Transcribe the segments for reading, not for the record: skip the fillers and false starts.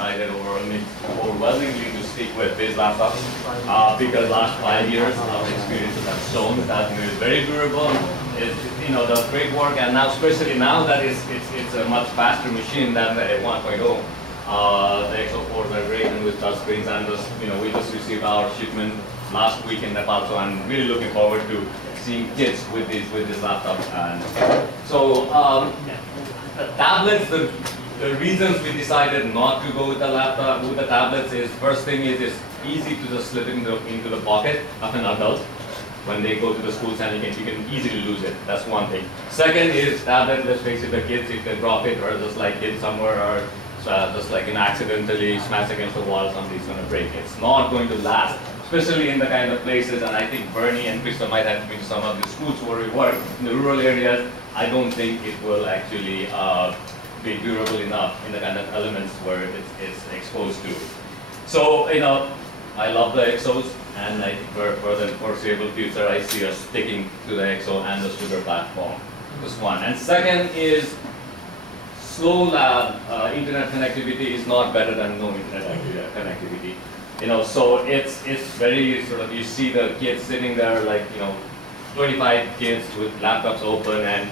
decided overwhelmingly to stick with these laptops because last 5 years our experiences have shown that it is very durable. It does great work, and now, especially now that it's a much faster machine than the 1.0. The X04s are great, and with touchscreens, and we just received our shipment last week in Nepal, so I'm really looking forward to seeing kids with this laptop. And so the tablets, the reasons we decided not to go with the tablets is, first thing is it's easy to just slip it into the pocket of an adult when they go to the schools, and you can easily lose it. That's one thing. Second is tablet, let's face it, the kids, if they drop it or just like hit somewhere or just like accidentally smash against the wall, something's going to break. It's not going to last, especially in the kind of places, and I think Bernie and Krista might have been to some of the schools where we work, in the rural areas. I don't think it will actually be durable enough in the kind of elements where it's exposed to. So, I love the EXOs, and I think for the foreseeable future, I see us sticking to the EXO and the Sugar platform. This one. And second is, slow internet connectivity is not better than no internet connectivity. So it's very sort of, you see the kids sitting there like 25 kids with laptops open, and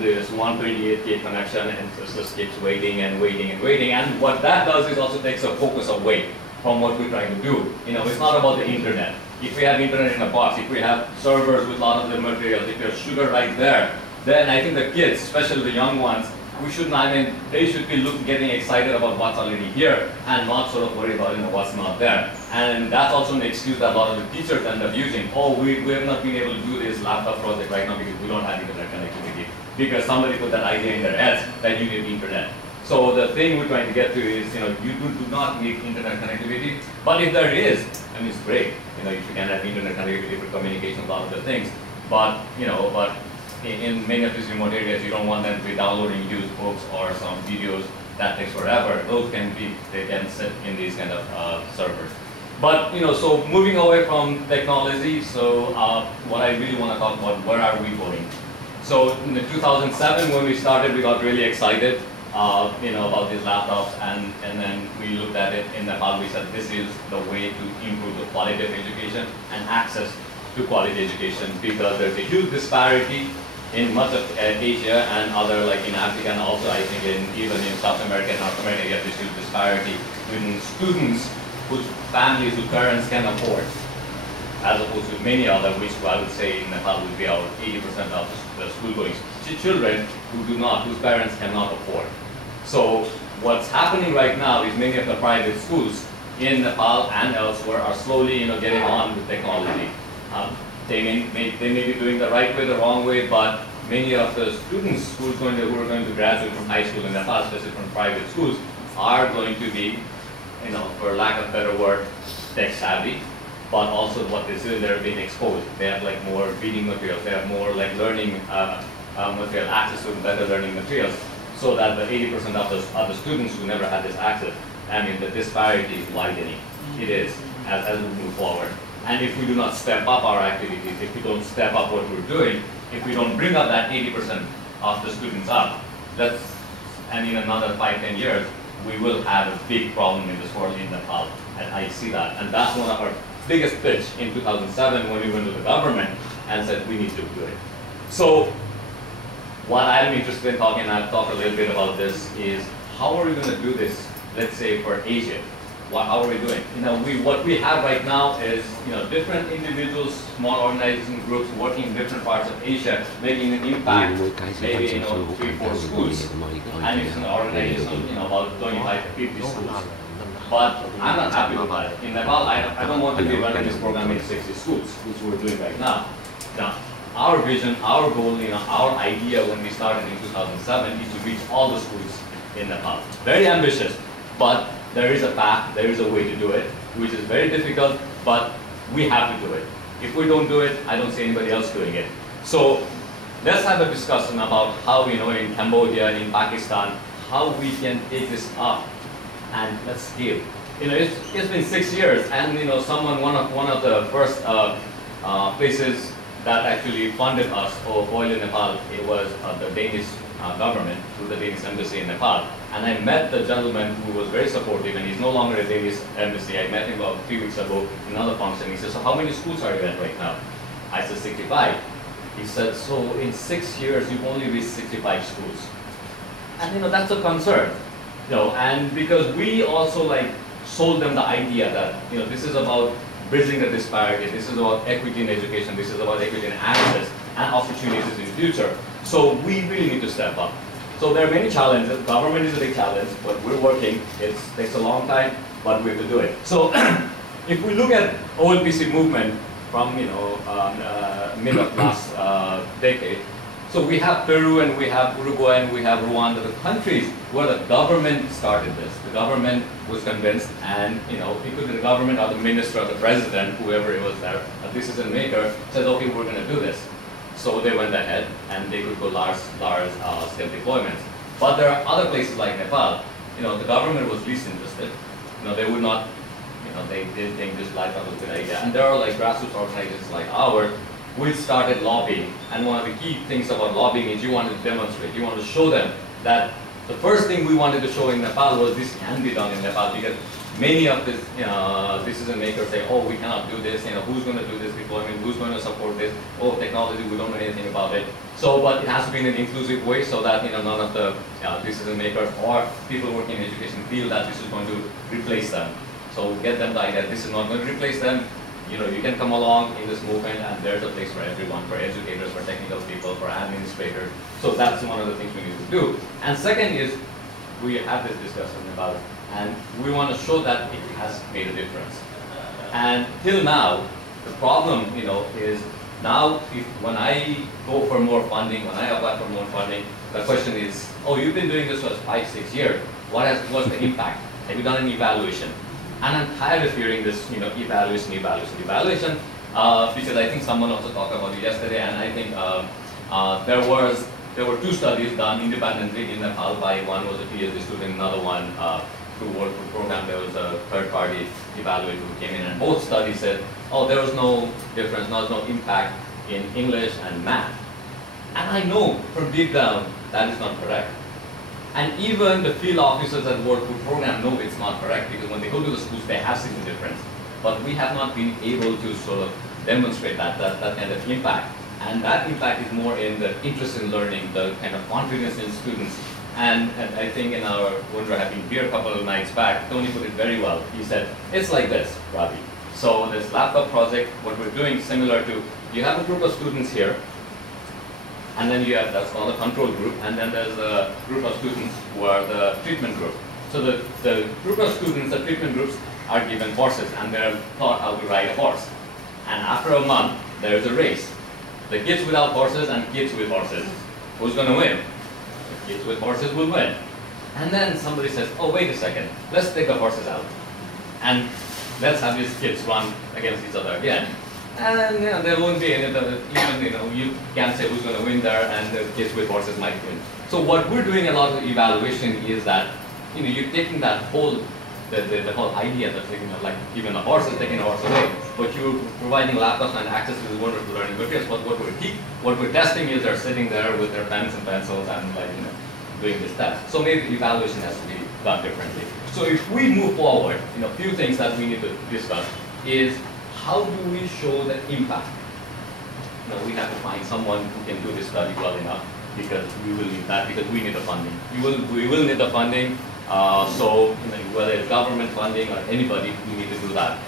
there's 128K connection, and it just keeps waiting and waiting and waiting. And what that does is also takes a focus away from what we're trying to do. It's not about the internet. If we have internet in a box, if we have servers with a lot of the materials, if there's sugar right there, then I think the kids, especially the young ones, they should be getting excited about what's already here and not sort of worry about what's not there. And that's also an excuse that a lot of the teachers end up using. Oh, we have not been able to do this laptop project right now because we don't have internet connectivity. Because somebody put that idea in their heads that you need internet. So the thing we're trying to get to is, you do not need internet connectivity. But if there is, it's great. If you can have internet connectivity for communication, a lot of the things. But in many of these remote areas, you don't want them to be downloading used books or some videos that takes forever. Those they can sit in these kind of servers. But so moving away from technology, so what I really want to talk about, where are we going? So in 2007, when we started, we got really excited, about these laptops, and then we looked at it in Nepal. We said this is the way to improve the quality of education and access to quality education, because there's a huge disparity in much of Asia and other, like in Africa, and also I think even in South America and North America, you have this huge disparity between students whose families, whose parents can afford, as opposed to many other, which I would say in Nepal would be about 80% of the school-going children who do not, whose parents cannot afford. So what's happening right now is many of the private schools in Nepal and elsewhere are slowly, getting on with technology. They may be doing the right way, the wrong way, but many of the students who are going to graduate from high school in Nepal, especially from private schools, are going to be, for lack of a better word, tech savvy. But also what they do, they're being exposed. They have like more reading materials. They have more like learning material, access to better learning materials, so that the 80% of the students who never had this access, the disparity is widening. It is, as we move forward. And if we do not step up our activities, if we don't step up what we're doing, if we don't bring up that 80% of the students up, and in another 5-10 years, we will have a big problem in this world in Nepal. And I see that. And that's one of our biggest pitch in 2007 when we went to the government and said we need to do it. So what I'm interested in talking, and I'll talk a little bit about this, is how are we going to do this, let's say for Asia? How are we doing? What we have right now is different individuals, small organization groups working in different parts of Asia, making an impact, maybe 3-4 schools, and it's an organization about 25 to 50 schools. But I'm not happy with that. In Nepal, I don't want to be running this program in 60 schools, which we're doing right now. Now, our vision, our goal, our idea when we started in 2007 is to reach all the schools in Nepal. Very ambitious, but there is a path, there is a way to do it, which is very difficult, but we have to do it. If we don't do it, I don't see anybody else doing it. So let's have a discussion about how, in Cambodia, in Pakistan, how we can take this up and let's scale. It's been 6 years, and one of the first places that actually funded us for OLE in Nepal, it was the Danish government through the Danish embassy in Nepal. And I met the gentleman who was very supportive, and he's no longer at Davis Embassy. I met him about 3 weeks ago in another function. He said, so how many schools are you at right now? I said 65. He said, so in 6 years, you've only reached 65 schools. And that's a concern. And because we also sold them the idea that this is about bridging the disparity, this is about equity in education, this is about equity in access and opportunities in the future. So we really need to step up. So there are many challenges. Government is a big challenge, but we're working. It takes a long time, but we have to do it. So if we look at OLPC movement from mid of last decade, so we have Peru and we have Uruguay and we have Rwanda, the countries where the government started this. The government was convinced, and it could be the government or the minister or the president, whoever it was there, a decision maker, said, okay, we're going to do this. So they went ahead and they could go large-scale deployments. But there are other places like Nepal, the government was least interested. They would not, they didn't think this lifeline was a good idea. And there are grassroots organizations like ours, which started lobbying. And one of the key things about lobbying is you want to demonstrate, you want to show them that the first thing we wanted to show in Nepal was this can be done in Nepal, because many of these decision makers say, oh, we cannot do this, who's going to do this deployment, who's going to support this, oh, technology, we don't know anything about it. So, but it has to be in an inclusive way so that none of the decision makers or people working in education feel that this is going to replace them. So get them the idea this is not going to replace them. You can come along in this movement, and there's a place for everyone, for educators, for technical people, for administrators. So that's one of the things we need to do. And second is, we have this discussion about, and we want to show that it has made a difference. And till now, the problem, is now when I go for more funding, when I apply for more funding, the question is, oh, you've been doing this for 5-6 years. What's the impact? Have you done an evaluation? And I'm tired of hearing this, evaluation, because I think someone also talked about it yesterday, and I think there were 2 studies done independently in Nepal. By one was a PhD student, another one through work group program. There was a third-party evaluator who came in, and both studies said, oh, there was no difference, there was no impact in English and math. And I know from deep down that is not correct. And even the field officers at work group program know it's not correct, because when they go to the schools, they have seen the difference. But we have not been able to sort of demonstrate that kind of impact. And that impact is more in the interest in learning, the kind of confidence in students. And I think in our, when we were having beer a couple of nights back, Tony put it very well. He said, it's like this, Rabi. So this laptop project, what we're doing similar to, you have a group of students here, and then you have, that's called a control group, and then there's a group of students who are the treatment group. So the group of students, the treatment groups, are given horses, and they're taught how to ride a horse. And after a month, there's a race. The kids without horses and kids with horses. Who's going to win? The kids with horses will win. And then somebody says, oh, wait a second, let's take the horses out. And let's have these kids run against each other again. And there won't be any, even you can't say who's going to win there, and the kids with horses might win. So what we're doing a lot of evaluation is that you're taking that whole the whole idea that like even the horse is taking a horse away, but you're providing laptops and access to these wonderful learning materials. But what we're testing is they're sitting there with their pens and pencils and doing this test. So maybe the evaluation has to be done differently. So if we move forward, a few things that we need to discuss is, how do we show the impact? We have to find someone who can do this study well enough, because we will need that, because we need the funding. We will need the funding. So whether it's government funding or anybody, we need to do that.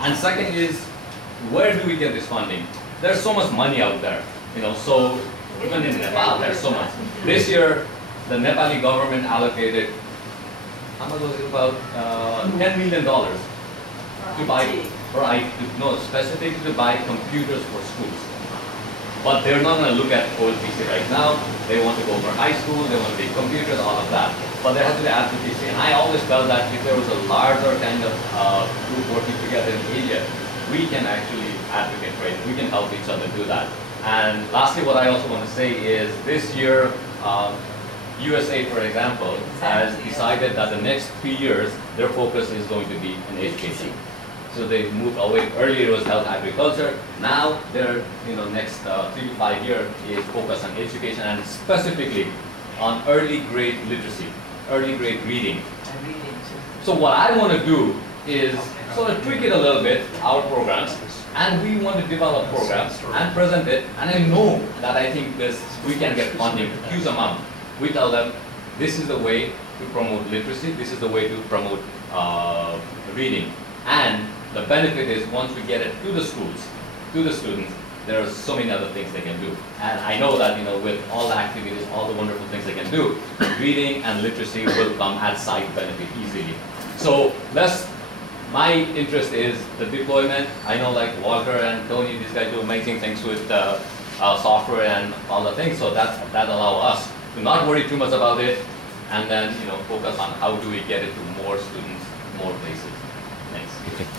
And second is, where do we get this funding? There's so much money out there. So even in Nepal, there's so much. This year, the Nepali government allocated, how much was it, about $10 million to buy, specifically to buy computers for schools. But they're not going to look at OLPC right now. They want to go for high school, they want to be computers, all of that. But there has to be advocacy. And I always felt that if there was a larger kind of group working together in Asia, we can actually advocate for it. We can help each other do that. And lastly, what I also want to say is, this year, USA, for example, has decided that the next 3 years, their focus is going to be in education. So they moved away. Earlier it was health, agriculture. Now their next 3 to 5 years is focused on education, and specifically on early grade literacy. early grade reading. So what I want to do is sort of tweak it a little bit, our programs, and we want to develop programs and present it, and I know that I think we can get funding, huge amount. We tell them, this is the way to promote literacy, this is the way to promote reading. And the benefit is once we get it to the schools, to the students, there are so many other things they can do. And I know that with all the activities, all the wonderful things they can do, reading and literacy will come as side benefit easily. So my interest is the deployment. I know like Walter and Tony, these guys do amazing things with software and all the things. So that allow us to not worry too much about it, and then focus on how do we get it to more students, more places. Thanks.